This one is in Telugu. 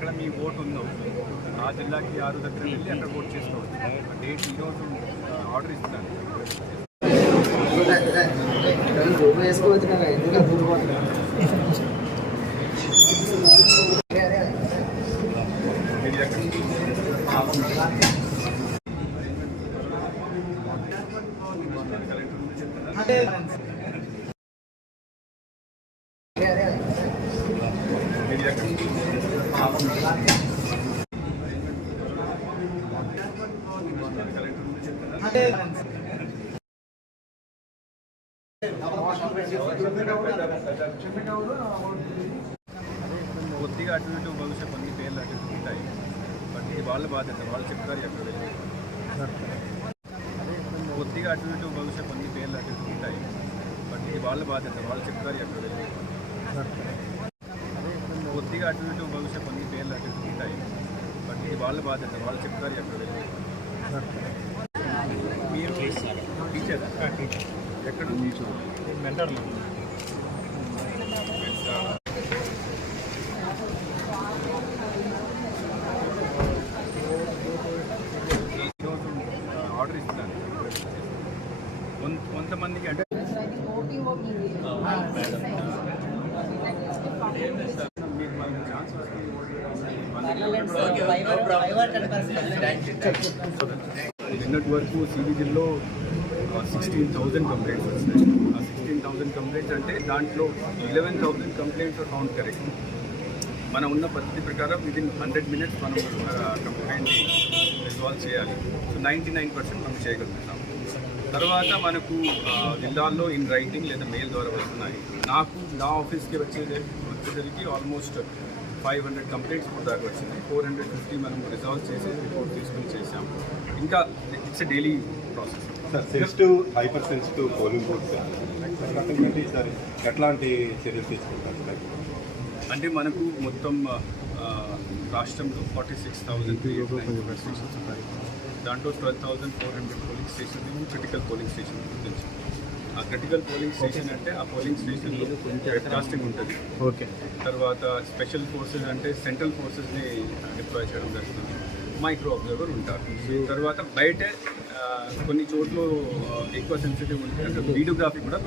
ఎక్కడ మీ ఓటు ఉందో ఆ జిల్లాకి 6 దగ్గర వెళ్ళి అక్కడ ఓట్ చేసుకోవచ్చు. డేట్ ఈరోజు ఆర్డర్ ఇస్తున్నాను. కొద్దిగా అటు ఇటు బహుశా కొన్ని పేర్లు అటు ఇటు ఉంటాయి. బట్ ఇది వాళ్ళ బాధ్యత, వాళ్ళు చెప్తారు ఎక్కడ వెళ్ళి. కొద్దిగా అటు ఇటు బహుశా కొన్ని పేర్లు అటు ఇటు ఉంటాయి. బట్ ఇది వాళ్ళ బాధ్యత, వాళ్ళు చెప్తారు ఎక్కడ వెళ్ళి. కొద్దిగా అటు ఇటు బహుశా కొన్ని పేర్లు అటు ఇటు ఉంటాయి. బట్ ఇది వాళ్ళ బాధ్యత, వాళ్ళు చెప్తారు ఎక్కడ వెళ్ళి. మీరు టీచర్ ఎక్కడ మెంటర్లో ఈరోజు ఆర్డర్ ఇస్తున్నాను. కొంతమందికి అంటే మీకు మనకు ఛాన్స్ నిన్నటి వరకు సివిజిల్లో 16,000 కంప్లైంట్స్ వచ్చినాయి. ఆ 16,000 కంప్లైంట్స్ అంటే దాంట్లో 11,000 కంప్లైంట్స్ కౌంట్ కరెక్ట్. మనం ఉన్న పద్ధతి ప్రకారం విదిన్ 100 minutes మనం కంప్లైంట్ రిజాల్వ్ చేయాలి. సో 99% మనం చేయగలుగుతాం. తర్వాత మనకు జిల్లాల్లో ఇన్ రైటింగ్ లేదా మెయిల్ ద్వారా వస్తున్నాయి. నాకు నా ఆఫీస్కి వచ్చేసరికి ఆల్మోస్ట్ 500 కంప్లైంట్స్ ఇప్పుడు దాకా వచ్చింది. 450 మనం రిజాల్వ్ చేసి రిపోర్ట్ తీసుకుని చేసాం. ఇంకా it's daily process. Sir sensitive hyper sensitive polling booths sir ఎట్లాంటి చర్యలు తీసుకుంటారు? అంటే మనకు మొత్తం రాష్ట్రంలో 46,389 స్టేషన్స్ ఉన్నాయి. దాంట్లో 12,400 polling station critical polling station గురించి. ఆ క్రిటికల్ పోలింగ్ స్టేషన్ అంటే ఆ పోలింగ్ స్టేషన్లో వెబ్కాస్టింగ్ ఉంటుంది. ఓకే. తర్వాత స్పెషల్ ఫోర్సెస్ అంటే సెంట్రల్ ఫోర్సెస్ని డిప్లాయ్ చేయడం జరుగుతుంది. మైక్రో అబ్జర్వర్ ఉంటారు. తర్వాత బయటే కొన్ని చోట్ల ఎక్కువ సెన్సిటివ్ ఉంటుంది, అంటే వీడియోగ్రఫీ కూడా